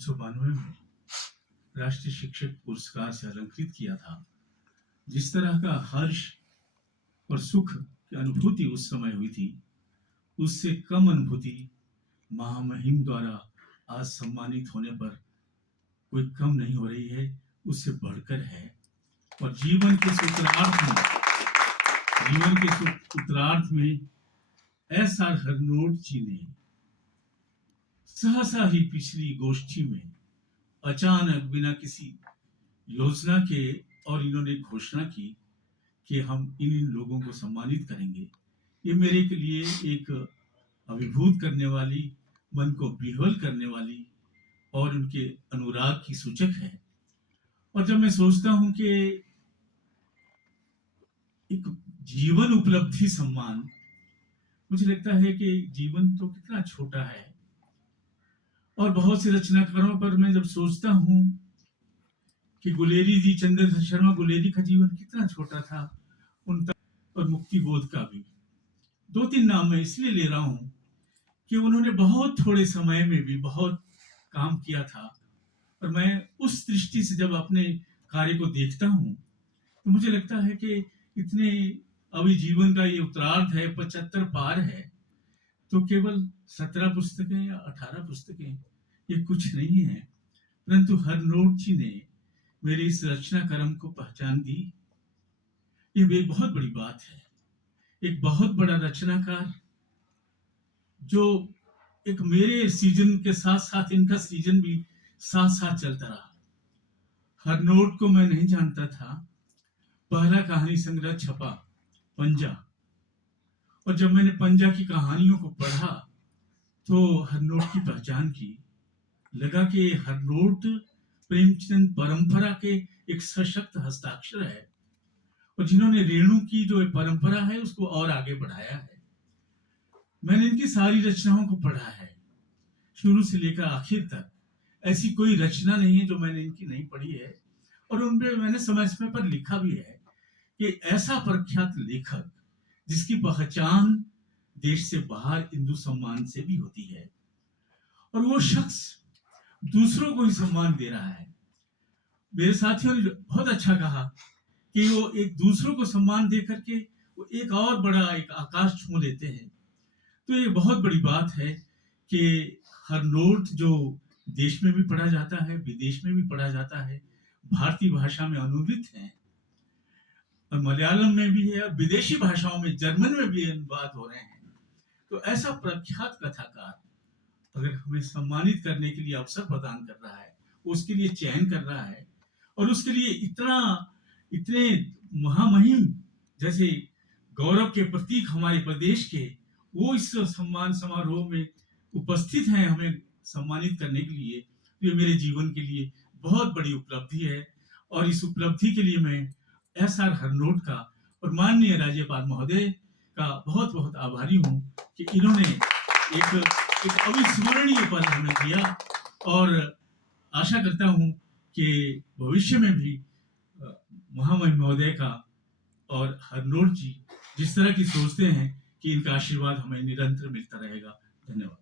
1992 में राष्ट्रीय शिक्षक पुरस्कार से अलंकृत किया था। जिस तरह का हर्ष और सुख की अनुभूति उस समय हुई थी, उससे कम अनुभूति महामहिम द्वारा आज सम्मानित होने पर कोई कम नहीं हो रही है, उससे बढ़कर है। और जीवन के उत्तरार्ध में एस.आर. हरनोट जी ने सहसा ही पिछली गोष्ठी में अचानक बिना किसी योजना के और इन्होंने घोषणा की कि हम इन लोगों को सम्मानित करेंगे। ये मेरे के लिए एक अभिभूत करने वाली, मन को विह्वल करने वाली और उनके अनुराग की सूचक है। और जब मैं सोचता हूं कि एक जीवन उपलब्धि सम्मान, मुझे लगता है कि जीवन तो कितना छोटा है। और बहुत से रचनाकारों पर मैं जब सोचता हूं कि गुलेरी जी, चंद्रशेखर शर्मा गुलेरी का जीवन कितना छोटा था, उनका और मुक्ति बोध का भी। 2-3 नाम मैं इसलिए ले रहा हूं कि उन्होंने बहुत थोड़े समय में भी बहुत काम किया था। और मैं उस दृष्टि से जब अपने कार्य को देखता हूं तो मुझे लगता है कि इतने अभी जीवन का ये उत्तरार्ध है, 75 पार है, तो केवल 17 पुस्तकें या 18 पुस्तकें ये कुछ नहीं है। परंतु हरनोट जी ने मेरे इस रचना क्रम को पहचान दी। ये एक बहुत बड़ी बात है। एक बहुत बड़ा रचनाकार जो एक मेरे सीजन के साथ साथ इनका सीजन भी साथ साथ चलता रहा। हरनोट को मैं नहीं जानता था। पहला कहानी संग्रह छपा पंजा, और जब मैंने पंजा की कहानियों को पढ़ा तो हरनोट की पहचान की। लगा कि हरनोट प्रेमचंद परंपरा के एक सशक्त हस्ताक्षर है और जिन्होंने रेणु की जो परंपरा है उसको और आगे बढ़ाया है। मैंने इनकी सारी रचनाओं को पढ़ा है, शुरू से लेकर आखिर तक। ऐसी कोई रचना नहीं है जो मैंने इनकी नहीं पढ़ी है। और उन पे मैंने समय समय पर लिखा भी है कि ऐसा प्रख्यात लेखक जिसकी पहचान देश से बाहर हिंदू सम्मान से भी होती है, और वो शख्स दूसरों को ही सम्मान दे रहा है। मेरे साथियों ने बहुत अच्छा कहा कि वो एक दूसरों को सम्मान दे करके वो एक और बड़ा एक आकाश छू लेते हैं। तो ये बहुत बड़ी बात है कि हरनोट जो देश में भी पढ़ा जाता है, विदेश में भी पढ़ा जाता है, भारतीय भाषा में अनुदित है, और मलयालम में भी है, और विदेशी भाषाओं में, जर्मन में भी अनुवाद हो रहे हैं। तो ऐसा प्रख्यात कथाकार अगर हमें सम्मानित करने के लिए अवसर प्रदान कर रहा है, उसके लिए चयन कर रहा है, और उसके लिए इतने महामहिम जैसे गौरव के प्रतीक हमारे प्रदेश के, वो इस सम्मान समारोह में उपस्थित हैं हमें सम्मानित करने के लिए, तो ये मेरे जीवन के लिए बहुत बड़ी उपलब्धि है। और इस उपलब्धि के लिए मैं एस.आर. हरनोट का और माननीय राज्यपाल महोदय का बहुत बहुत आभारी हूँ कि इन्होंने एक अविस्मरणीय पल हमें दिया। और आशा करता हूँ कि भविष्य में भी महामहिम महोदय का और हरनोट जी जिस तरह की सोचते हैं कि इनका आशीर्वाद हमें निरंतर मिलता रहेगा। धन्यवाद।